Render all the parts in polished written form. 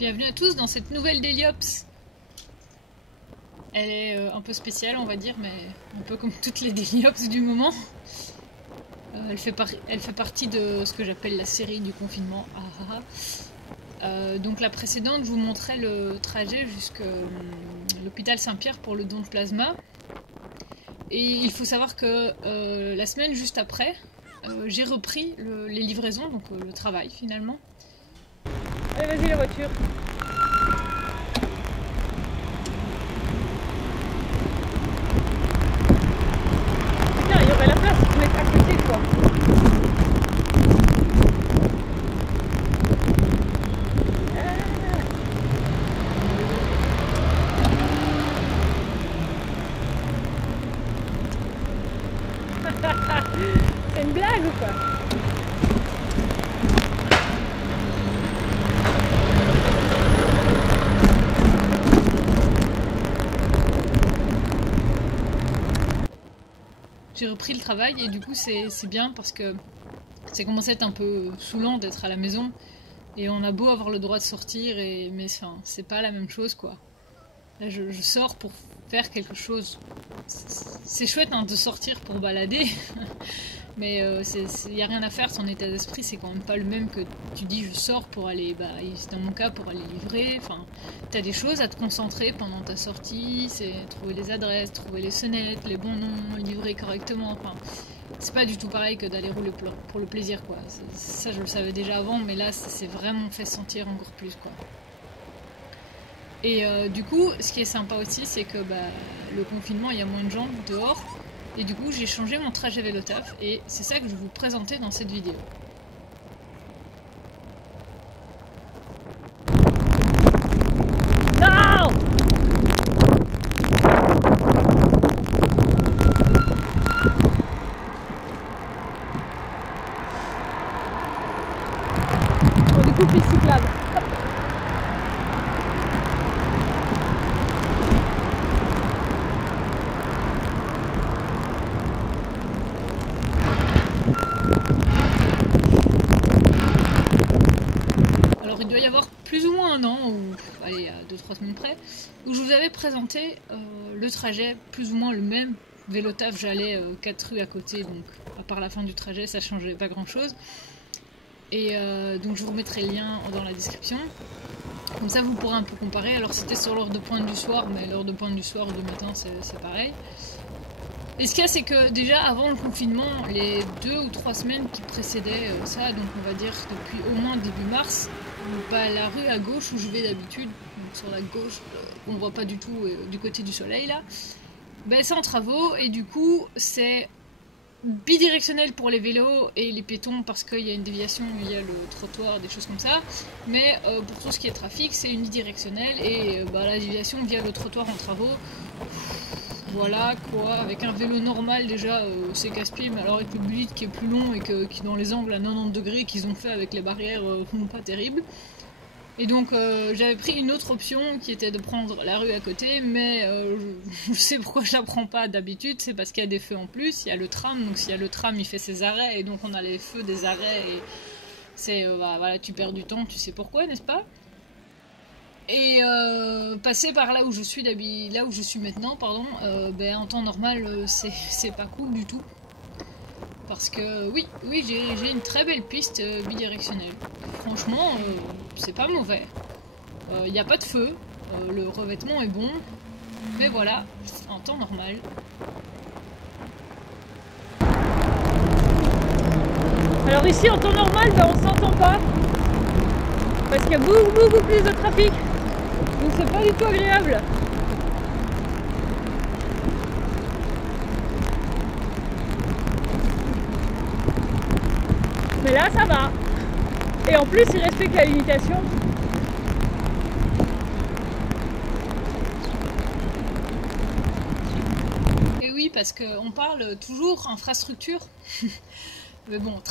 Bienvenue à tous dans cette nouvelle Deliops. Elle est un peu spéciale, on va dire, mais un peu comme toutes les Deliops du moment. Elle fait partie de ce que j'appelle la série du confinement. Donc la précédente, je vous montrais le trajet jusqu'à l'hôpital Saint-Pierre pour le don de plasma. Et il faut savoir que la semaine juste après, j'ai repris les livraisons, donc le travail finalement. Allez, vas-y la voiture. Putain, il y aurait la place pour mettre à côté quoi. C'est une blague ou quoi? J'ai repris le travail et du coup c'est bien parce que c'est commencé à être un peu saoulant d'être à la maison et on a beau avoir le droit de sortir mais enfin, c'est pas la même chose quoi. Là je sors pour faire quelque chose. C'est chouette hein, de sortir pour balader mais il n'y a rien à faire, son état d'esprit c'est quand même pas le même que tu dis je sors pour aller, dans mon cas pour aller livrer, enfin t'as des choses à te concentrer pendant ta sortie, c'est trouver les adresses, trouver les sonnettes, les bons noms, livrer correctement, enfin c'est pas du tout pareil que d'aller rouler pour le plaisir quoi, ça je le savais déjà avant mais là ça s'est vraiment fait sentir encore plus quoi. Et du coup ce qui est sympa aussi c'est que le confinement il y a moins de gens dehors. Et du coup, j'ai changé mon trajet vélo-taf et c'est ça que je vais vous présenter dans cette vidéo. Non! On découpe les cyclables. Alors il doit y avoir plus ou moins un an, ou allez, à 2-3 semaines près, où je vous avais présenté le trajet, plus ou moins le même. Vélo-taf, j'allais 4 rues à côté, donc à part la fin du trajet, ça changeait pas grand-chose. Et donc je vous remettrai le lien dans la description. Comme ça vous pourrez un peu comparer. Alors c'était sur l'heure de pointe du soir, mais l'heure de pointe du soir ou du matin c'est pareil. Et ce qu'il y a c'est que déjà avant le confinement, les 2 ou 3 semaines qui précédaient ça, donc on va dire depuis au moins début mars, la rue à gauche où je vais d'habitude, donc sur la gauche, on voit pas du tout du côté du soleil là, c'est en travaux et du coup c'est bidirectionnel pour les vélos et les piétons parce qu'il y a une déviation, il y a le trottoir, des choses comme ça, mais pour tout ce qui est trafic c'est unidirectionnel et la déviation via le trottoir en travaux, voilà quoi, avec un vélo normal déjà c'est casse-pied, mais alors avec le bolide qui est plus long et qui dans les angles à 90 degrés qu'ils ont fait avec les barrières pas terrible. Et donc j'avais pris une autre option qui était de prendre la rue à côté, mais je sais pourquoi je la prends pas d'habitude, c'est parce qu'il y a des feux en plus, il y a le tram, donc s'il y a le tram il fait ses arrêts, et donc on a les feux des arrêts, et c'est, voilà, tu perds du temps, tu sais pourquoi, n'est-ce pas? Et passer par là où je suis maintenant, pardon, en temps normal c'est pas cool du tout. Parce que oui j'ai une très belle piste bidirectionnelle. Franchement, c'est pas mauvais. Il n'y a pas de feu, le revêtement est bon, mais voilà, en temps normal. Alors ici en temps normal, on s'entend pas. Parce qu'il y a beaucoup plus de trafic. Donc c'est pas du tout agréable. Mais là ça va. Et en plus ils respectent la limitation. Et oui, parce qu'on parle toujours infrastructure. Mais bon, le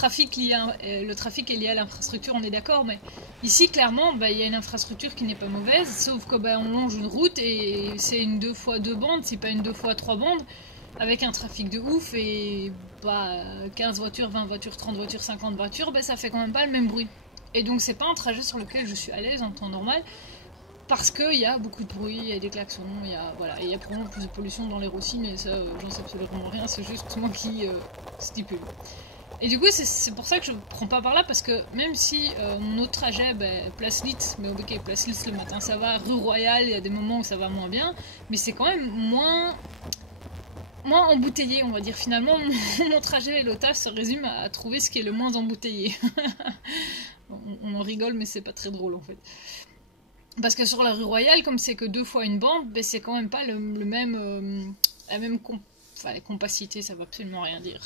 trafic est lié à l'infrastructure, on est d'accord, mais ici clairement il y a une infrastructure qui n'est pas mauvaise, sauf que on longe une route et c'est une 2x2 bandes, c'est pas une 2x3 bandes, avec un trafic de ouf et 15 voitures, 20 voitures, 30 voitures, 50 voitures, ça fait quand même pas le même bruit. Et donc c'est pas un trajet sur lequel je suis à l'aise en temps normal, parce qu'il y a beaucoup de bruit, il y a des klaxons, il y a probablement plus de pollution dans l'air aussi, mais ça j'en sais absolument rien, c'est juste moi qui stipule. Et du coup c'est pour ça que je prends pas par là, parce que même si mon autre trajet, Place Litz, mais ok, Place Litz le matin ça va, rue Royale il y a des moments où ça va moins bien, mais c'est quand même moins embouteillé, on va dire. Finalement mon trajet vélo-taf se résume à trouver ce qui est le moins embouteillé. On en rigole, mais c'est pas très drôle en fait. Parce que sur la rue Royale, comme c'est que 2 fois une bande, c'est quand même pas le même, la même compacité, ça veut absolument rien dire.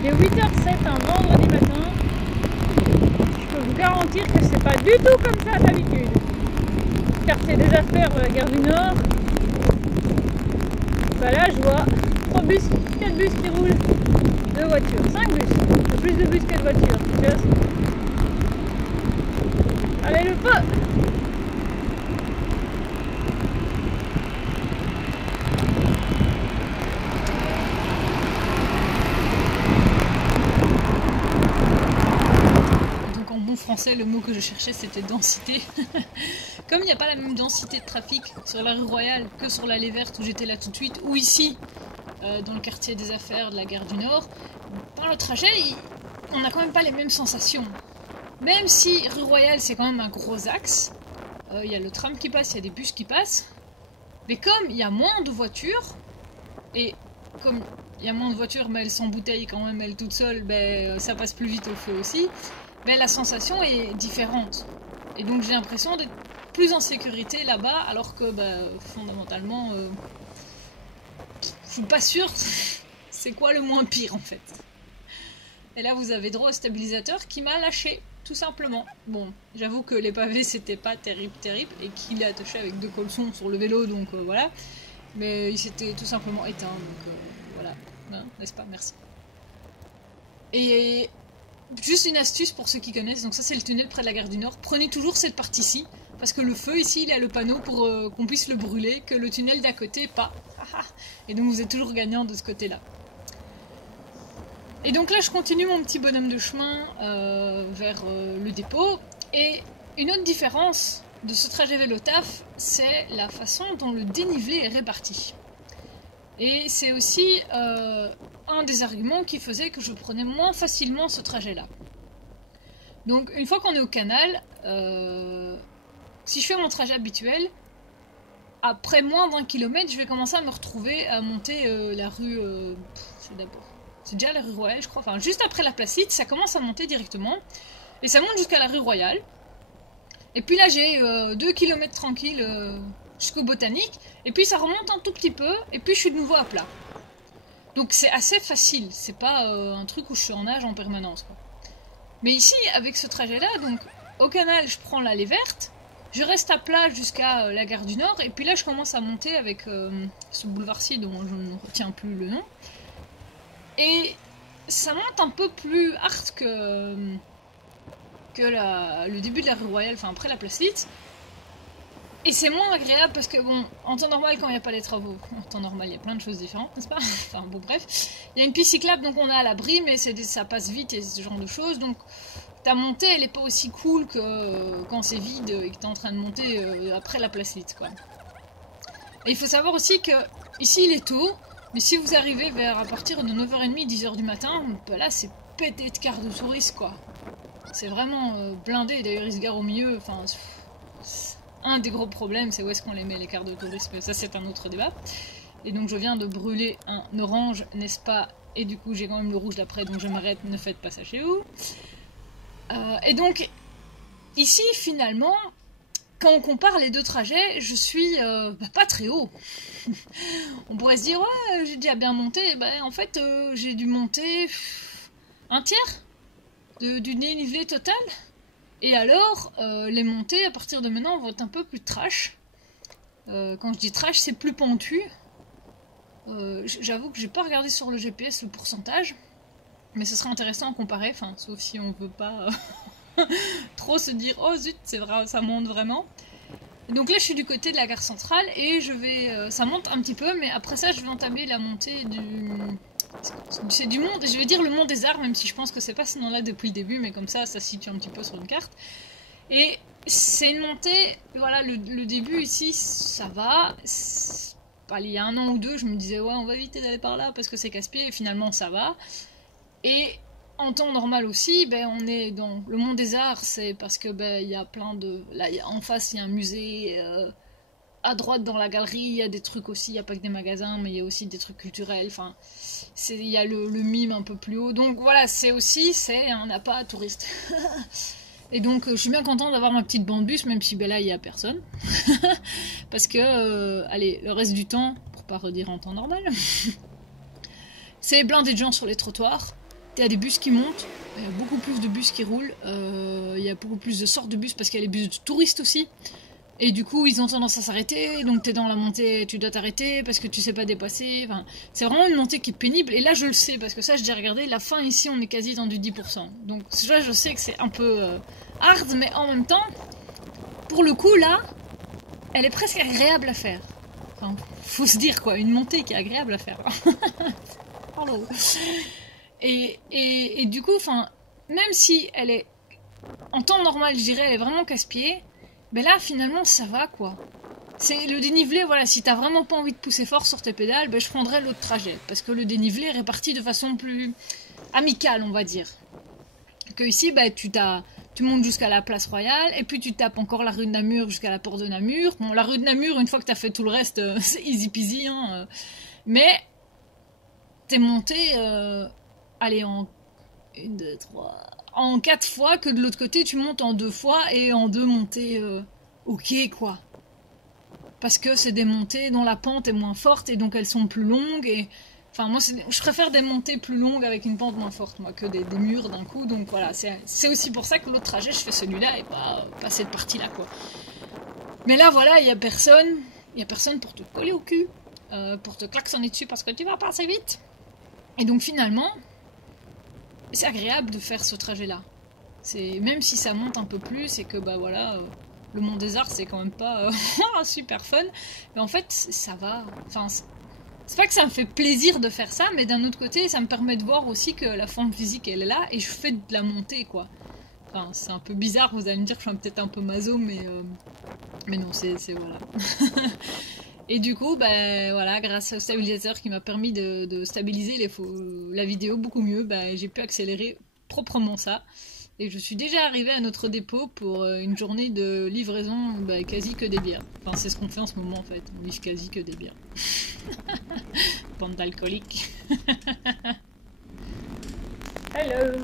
Il est 8h07 un vendredi matin. Je peux vous garantir que c'est pas du tout comme ça d'habitude. Quartier des affaires de la gare du Nord. Bah là je vois 3 bus, 4 bus qui roulent, 2 voitures, 5 bus. Il y a plus de bus que de voitures. Allez le feu! Français, le mot que je cherchais c'était densité. Comme il n'y a pas la même densité de trafic sur la rue Royale que sur l'allée verte où j'étais là tout de suite, ou ici dans le quartier des affaires de la gare du Nord, dans le trajet on n'a quand même pas les mêmes sensations. Même si rue Royale c'est quand même un gros axe, il y a le tram qui passe, il y a des bus qui passent, mais comme il y a moins de voitures, et comme il y a moins de voitures mais elles s'embouteillent quand même elles toutes seules, ça passe plus vite au feu aussi. La sensation est différente. Et donc j'ai l'impression d'être plus en sécurité là-bas, alors que fondamentalement, je suis pas sûre c'est quoi le moins pire en fait. Et là vous avez droit au stabilisateur qui m'a lâché, tout simplement. Bon, j'avoue que les pavés c'était pas terrible, et qu'il est attaché avec 2 colsons sur le vélo, donc voilà. Mais il s'était tout simplement éteint, donc voilà. Ben, n'est-ce pas? Merci. Et... juste une astuce pour ceux qui connaissent, donc ça c'est le tunnel près de la gare du Nord, prenez toujours cette partie-ci, parce que le feu ici il a le panneau pour qu'on puisse le brûler, que le tunnel d'à côté pas. Et donc vous êtes toujours gagnant de ce côté-là. Et donc là je continue mon petit bonhomme de chemin vers le dépôt, et une autre différence de ce trajet vélo-taf, c'est la façon dont le dénivelé est réparti. Et c'est aussi un des arguments qui faisait que je prenais moins facilement ce trajet-là. Donc une fois qu'on est au canal, si je fais mon trajet habituel, après moins d'1 kilomètre, je vais commencer à me retrouver à monter la rue... c'est déjà la rue Royale, je crois. Enfin, juste après la Place Litz, ça commence à monter directement. Et ça monte jusqu'à la rue Royale. Et puis là, j'ai 2 kilomètres tranquilles jusqu'au Botanique. Et puis ça remonte un tout petit peu. Et puis je suis de nouveau à plat. Donc c'est assez facile. C'est pas un truc où je suis en nage en permanence, quoi. Mais ici, avec ce trajet-là, donc au canal, je prends l'allée verte. Je reste à plat jusqu'à la gare du Nord. Et puis là, je commence à monter avec ce boulevard-ci dont je ne retiens plus le nom. Et ça monte un peu plus hard que le début de la rue Royale, enfin après la Place Litz. Et c'est moins agréable parce que, bon, en temps normal, quand il n'y a pas les travaux, en temps normal, il y a plein de choses différentes, n'est-ce pas? Enfin, bon, bref. Il y a une piste cyclable, donc on est à l'abri, mais ça passe vite et ce genre de choses. Donc, ta montée, elle n'est pas aussi cool que quand c'est vide et que tu es en train de monter après la Place Litz, quoi. Et il faut savoir aussi que, ici, il est tôt, mais si vous arrivez à partir de 9h30, 10h du matin, là, c'est pété de cars de touristes, quoi. C'est vraiment blindé, d'ailleurs, ils se garent au milieu, enfin... Un des gros problèmes, c'est où est-ce qu'on les met, les cartes de tourisme. Ça, c'est un autre débat. Et donc, je viens de brûler un orange, n'est-ce pas? Et du coup, j'ai quand même le rouge d'après, donc je m'arrête, ne faites pas ça chez vous. Et donc, ici, finalement, quand on compare les deux trajets, je suis pas très haut. On pourrait se dire, ouais, j'ai déjà bien monté. En fait, j'ai dû monter un tiers du dénivelé total. Et alors, les montées, à partir de maintenant, vont être un peu plus trash. Quand je dis trash, c'est plus pentu. J'avoue que j'ai pas regardé sur le GPS le pourcentage. Mais ce serait intéressant à comparer, enfin, sauf si on veut pas trop se dire « Oh zut, c'est vrai, ça monte vraiment ». Donc là je suis du côté de la gare centrale et je vais... ça monte un petit peu, mais après ça je vais entamer la montée du... C'est du mont, je vais dire le mont des Arts, même si je pense que c'est pas ce nom-là depuis le début, mais comme ça se situe un petit peu sur une carte. Et c'est une montée, voilà, le début ici, ça va. Il y a 1 an ou 2, je me disais, ouais, on va éviter d'aller par là parce que c'est casse-pied, et finalement ça va. Et en temps normal aussi, ben, on est dans le Mont des Arts, c'est parce que ben, y a plein de... Là, en face, il y a un musée, à droite dans la galerie, il y a des trucs aussi, il n'y a pas que des magasins, mais il y a aussi des trucs culturels, enfin, il y a le mime un peu plus haut. Donc voilà, c'est un appât touriste. Et donc, je suis bien contente d'avoir ma petite bande bus, même si ben, là, il n'y a personne. Parce que, allez, le reste du temps, pour pas redire en temps normal, c'est blindé de gens sur les trottoirs. Il y a des bus qui montent, il y a beaucoup plus de bus qui roulent, il y a beaucoup plus de sortes de bus parce qu'il y a les bus de touristes aussi. Et du coup, ils ont tendance à s'arrêter, donc t'es dans la montée, tu dois t'arrêter parce que tu sais pas dépasser. Enfin, c'est vraiment une montée qui est pénible. Et là, je le sais parce que ça, j'ai regardé, la fin ici, on est quasi dans du 10%. Donc, là, je sais que c'est un peu hard, mais en même temps, pour le coup, là, elle est presque agréable à faire. Enfin, faut se dire quoi, une montée qui est agréable à faire. Pardon. Et du coup, enfin, même si elle est en temps normal, je dirais, elle est vraiment casse-pied, ben là, finalement, ça va, quoi. C'est le dénivelé, voilà, si t'as vraiment pas envie de pousser fort sur tes pédales, ben je prendrais l'autre trajet, parce que le dénivelé est réparti de façon plus amicale, on va dire. Que ici, ben, tu montes jusqu'à la place Royale, et puis tu tapes encore la rue de Namur jusqu'à la porte de Namur. Bon, la rue de Namur, une fois que t'as fait tout le reste, c'est easy peasy, hein. Mais t'es monté... allez, en 1, 2, 3... En 4 fois, que de l'autre côté, tu montes en 2 fois, et en 2 montées ok, quoi. Parce que c'est des montées dont la pente est moins forte, et donc elles sont plus longues, et... Enfin, moi, je préfère des montées plus longues avec une pente moins forte, moi, que des murs d'un coup, donc voilà, c'est aussi pour ça que l'autre trajet, je fais celui-là, et pas cette partie-là, quoi. Mais là, voilà, il y a personne pour te coller au cul, pour te klaxonner dessus parce que tu vas pas assez vite. Et donc finalement, c'est agréable de faire ce trajet-là. Même si ça monte un peu plus et que bah voilà, le Mont des Arts c'est quand même pas super fun, mais en fait ça va. Enfin, c'est pas que ça me fait plaisir de faire ça, mais d'un autre côté ça me permet de voir aussi que la forme physique elle est là et je fais de la montée quoi. Enfin, c'est un peu bizarre, vous allez me dire que je suis peut-être un peu maso, mais non, c'est voilà. Et du coup, ben voilà, grâce au stabilisateur qui m'a permis de stabiliser la vidéo beaucoup mieux, ben, j'ai pu accélérer proprement ça. Et je suis déjà arrivée à notre dépôt pour une journée de livraison ben, quasi que des bières. Enfin, c'est ce qu'on fait en ce moment en fait, on livre quasi que des bières. Bande d'alcooliques. Hello.